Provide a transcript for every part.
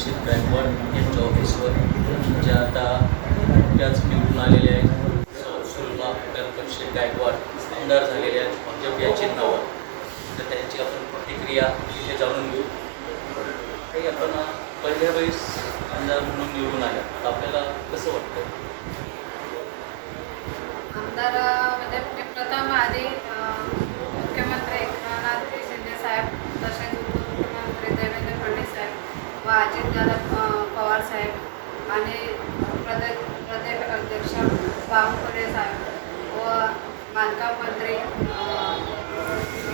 कल्पतशील गायकवाड यांच्या ऑफिसवर ज्या आता त्याच निवडून आलेल्या आहेत. सुरमा सुलभा गायकवाड आमदार झालेले आहेत. भाजप यांचे नाव तर त्यांची आपण प्रतिक्रिया तिथे जाणून घेऊ. काही आपण पहिल्या वेळेस आमदार म्हणून निवडून आल्या. तर आपल्याला कसं वाटतं आमदार अ, म्हणजे मी प्रथम आधी अ, मुख्यमंत्री एकनाथ शिंदे साहेब तसेच उपमुख्यमंत्री देवेंद्र फडणवीस साहेब व अजितदादा अ, पवार साहेब आणि प्रदे प्रदेश अध्यक्ष बावनकुळे साहेब व बांधकाम मंत्री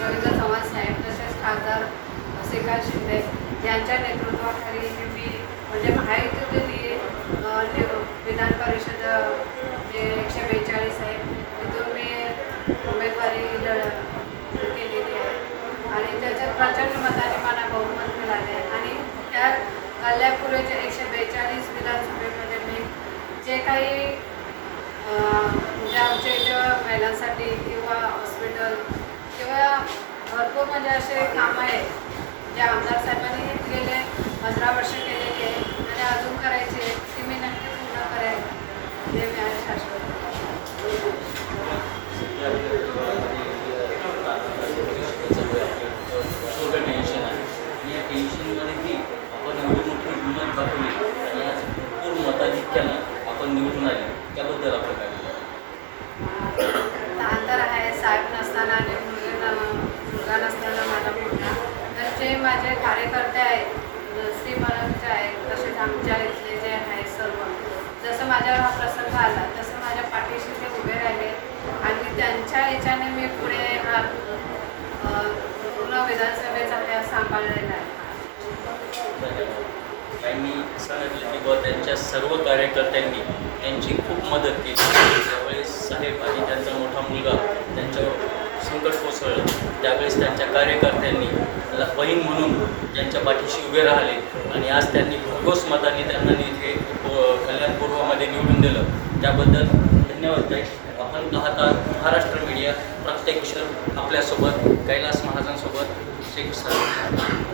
रवींद्र चव्हाण साहेब तसेच खासदार श्रीकांत शिंदे यांच्या नेतृत्वाखाली हे मी म्हणजे माहिती ही विधान परिषद जे एकशे बेचाळीस आहे तिथून मी उमेदवारी लढ केलेली आहे. आणि त्याच्यात प्रचंड मताने मला बहुमत मिळाले आणि त्या कल्याणपुरेच्या एकशे बेचाळीस विधानसभेमध्ये मी जे काही म्हणजे आमच्या इथं महिलांसाठी किंवा हॉस्पिटल किंवा भरपूर म्हणजे असे कामं आहेत. जे आमदार साहेबांनी गेले पंधरा वर्ष केलेली आहे आणि अजून करायचे आहे, ती मी नक्की पूर्ण करेन. हे मी आहे शाश्वत छोटं टेन्शन आहे आणि या टेन्शनमध्येही आपण एवढी मोठी हिंमत दाखवली आणि आज भरपूर मताधिक्यानं आपण निवडून आले त्याबद्दल आपलं काय म्हणणं? अंतर आहे साहेब नसताना आणि मुलगा मुलगा नसताना माझा मुलगा तर जे माझे कार्यकर्ते आहेत श्री महाराजचे आहेत तसेच आमच्या इथले जे आहेत सर्व जसं माझ्यावर हा प्रसंग आला तसं माझ्या पाठीशी ते उभे राहिले आणि त्यांच्या याच्याने मी पुढे हा अ, पूर्ण विधानसभेचा हा सांभाळलेला आहे त्यांनी सांगितलं की बुवा त्यांच्या सर्व कार्यकर्त्यांनी त्यांची खूप मदत केली. त्यावेळेस साहेब आणि त्यांचा मोठा मुलगा त्यांच्यावर संकट कोसळलं त्यावेळेस त्यांच्या कार्यकर्त्यांनी त्याला बहीण म्हणून त्यांच्या पाठीशी उभे राहिले आणि आज त्यांनी भरघोस मतांनी त्यांना इथे कल्याणपूर्वामध्ये कल्याण पूर्वमध्ये निवडून दिलं. त्याबद्दल धन्यवाद ताई. आपण पाहत आहात महाराष्ट्र मीडिया प्रत्येक क्षण आपल्यासोबत कैलास महाजनसोबत. शेख सर.